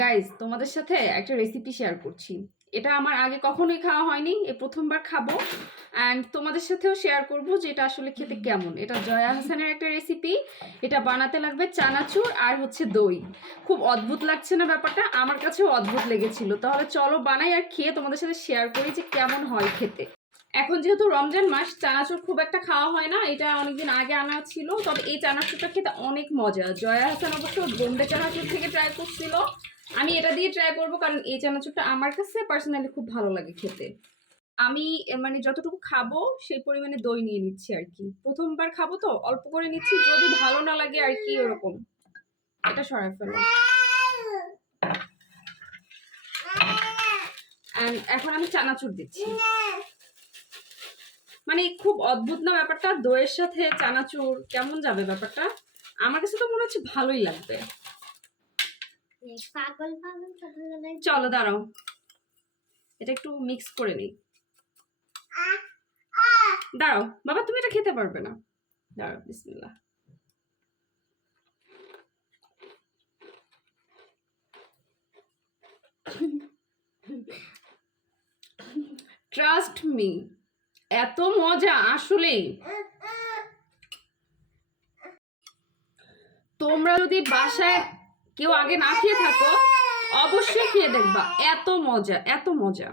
Guys তোমাদের সাথে একটা রেসিপি শেয়ার করছি। এটা আমার আগে কখনোই খাওয়া হয়নি, এই প্রথমবার খাবো। অ্যান্ড তোমাদের সাথেও শেয়ার করব যে এটা আসলে খেতে কেমন। এটা জয়া হাসানের একটা রেসিপি। এটা বানাতে লাগবে চানাচুর আর হচ্ছে দই। খুব অদ্ভুত লাগছে না ব্যাপারটা? আমার কাছেও অদ্ভুত লেগেছিল। তাহলে চলো বানাই আর খেয়ে তোমাদের সাথে শেয়ার করি যে কেমন হয় খেতে। এখন যেহেতু রমজান মাস, চানাচুর খুব একটা খাওয়া হয় না। এটা অনেকদিন আগে আনা ছিল, তবে এই চানাচুরটা খেতে অনেক মজা। জয়া হাসান অবশ্য বোম্বে চানাচুর থেকে ট্রাই করছিল, আমি এটা দিয়ে ট্রাই করবো, কারণ এই চানাচুরটা আমার কাছে পার্সোনালি খুব ভালো লাগে খেতে। আমি মানে যতটুকু খাবো সেই পরিমাণে দই নিয়ে নিচ্ছি আর কি। প্রথমবার খাবো তো অল্প করে নিচ্ছি, যদি ভালো না লাগে আর কি ওরকম। এটা সরাই ফেলো। এখন আমি চানাচুর দিচ্ছি। মানে খুব অদ্ভুত না ব্যাপারটা? দইয়ের সাথে চানাচুর কেমন যাবে ব্যাপারটা? আমার কাছে তো মনে হচ্ছে ভালোই লাগবে। চলো দাঁড়াও, এটা একটু মিক্স করে নিই। দাঁড়াও বাবা, তুমি এটা খেতে পারবে না। দাঁড়াও, বিসমিল্লাহ। ট্রাস্ট মি, এত মজা আসলেই। তোমরা যদি বাসায় কেউ আগে না খেয়ে থাকো, অবশ্যই খেয়ে দেখবা। এত মজা, এত মজা।